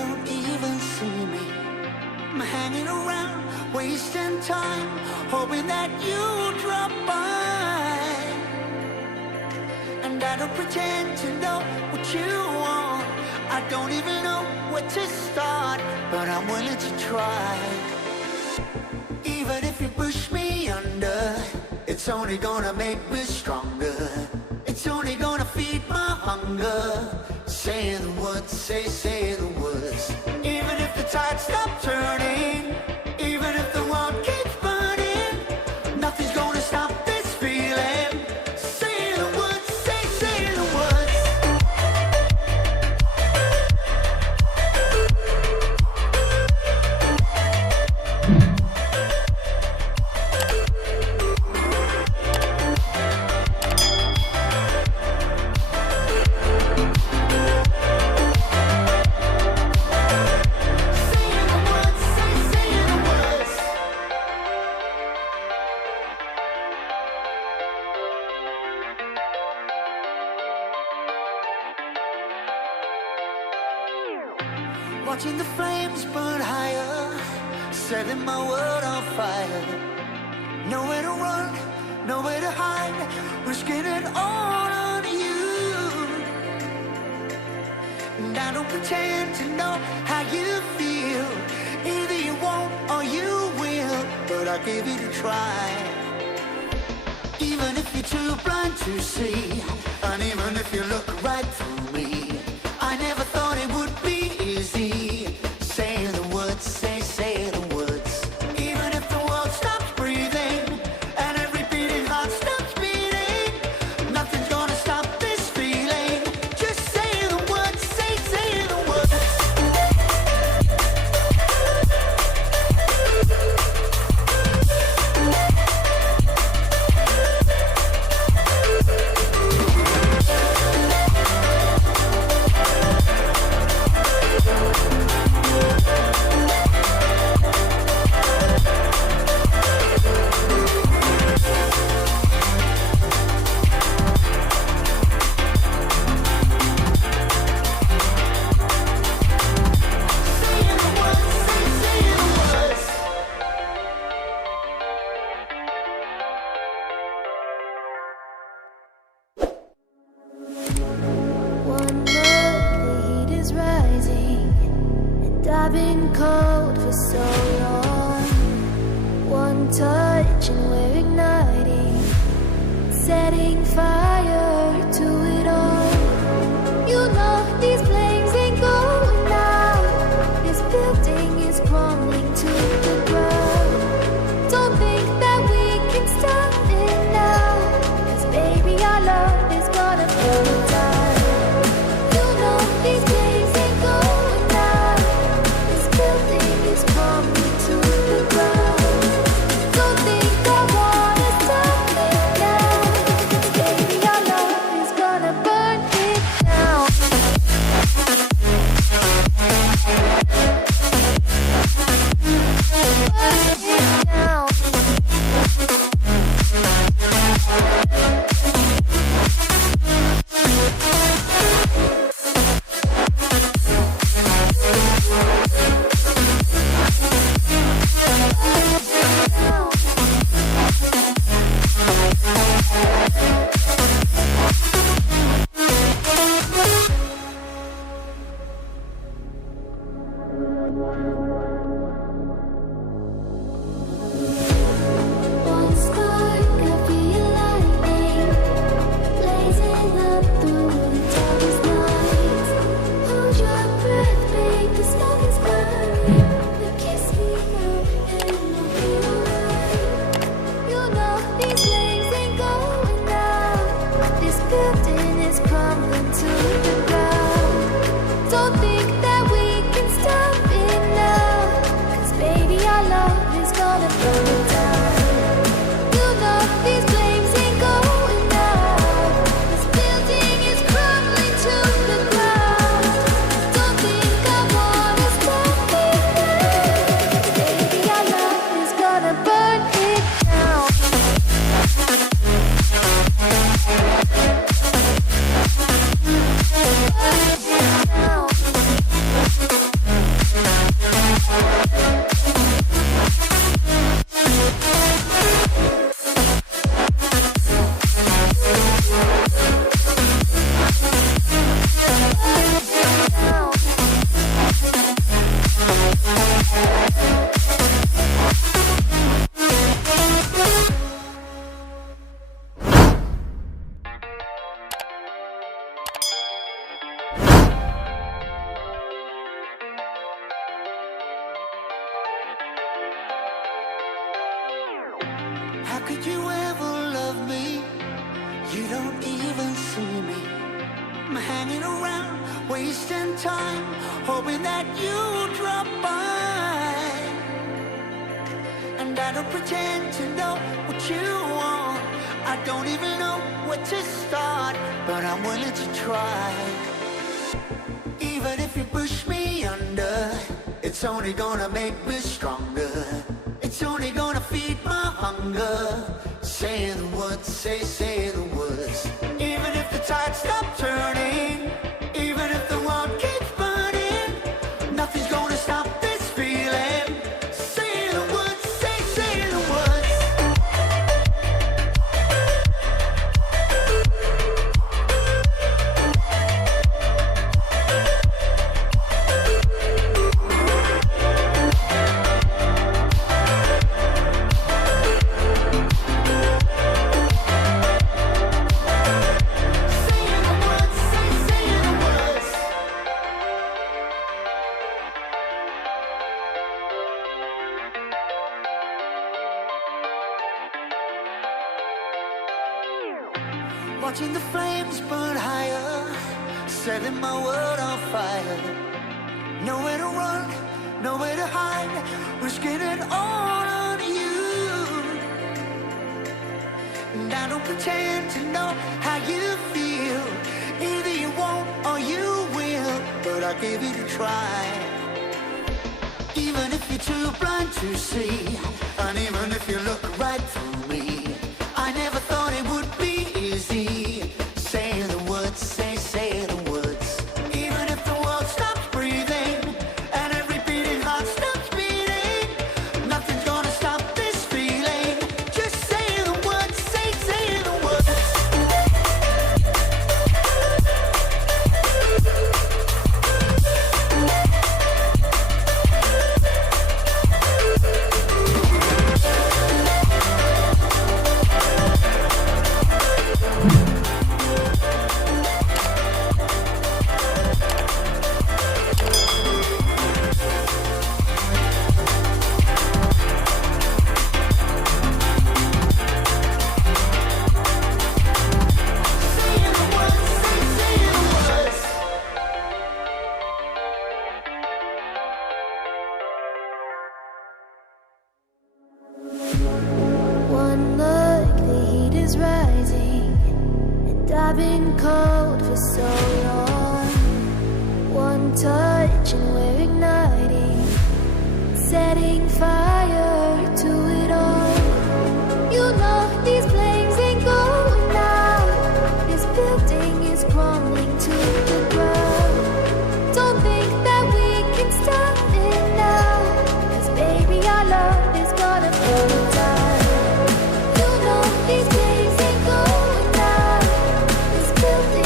don't even see me. I'm hanging around, wasting time, hoping that you drop by. And I don't pretend to know what you want. I don't even know where to start, but I'm willing to try. Even if you push me under, it's only gonna make me stronger. It's only gonna feed my hunger. Say the words, say the words. Even if the tide stops turning, even if the world keeps burning, nothing's gonna stop this feeling. Say the words, say the words. Watching the flames burn higher, setting my world on fire. Nowhere to run, nowhere to hide, risking it all on you. And I don't pretend to know how you feel. Either you won't or you will, but I'll give it a try. Even if you're too blind to see, and even if you look right through me, I never thought it would be easy. Say the words, say the words. Even if the world stops breathing and every beating heart stops beating, nothing's gonna stop this feeling. Just say the words, say the words. I've been cold for so long. One touch and we're igniting, setting fire to it all. You know these flames ain't going out. This building is crumbling to the ground. Don't think that we can stop it now, 'cause baby our love is gonna burn it down. You know these flames ain't going out. This building is crumbling to the ground. Don't think I wanna stop it now, 'cause baby our love is gonna could you ever love me? You don't even see me. I'm hanging around, wasting time, hoping that you drop by. And I don't pretend to know what you want. I don't even know where to start, but I'm willing to try. Even if you push me under, it's only gonna make me stronger. It's only gonna feed my hunger. Say the words, say the words. Even if the tide stops turning, even if the world keeps burning, nothing's gonna stop this feeling. Say the words, say the words. Watching the flames burn higher, setting my world on fire. Nowhere to run, nowhere to hide, risking it all on you. And I don't pretend to know how you feel. Either you won't or you will, but I'll give it a try. Even if you're too blind to see, and even if you look right through me, I never thought it would be easy. Say the words, say the words. Even if the world stops breathing and every beating heart stops beating, nothing's gonna stop this feeling. Just say the words, say the words. One look, the heat is rising, and I've been cold for so long. One touch and we're igniting, setting fire to it all. You know these flames ain't going out. This building is crumbling to the ground. Don't think that we can stop it now, 'cause baby our love is gonna burn down. You know these flames ain't going out. This building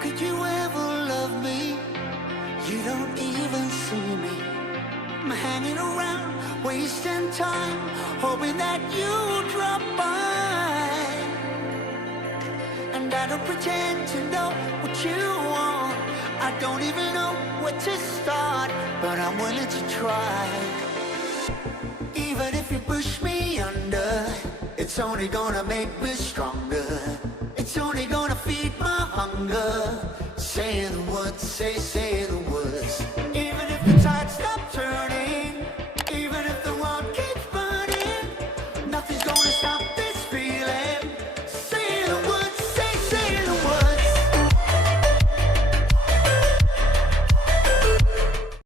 could you ever love me? You don't even see me. I'm hanging around, wasting time, hoping that you drop by. And I don't pretend to know what you want. I don't even know where to start, but I'm willing to try. Even if you push me under, it's only gonna make me stronger. It's only gonna feed my hunger. Say the words, say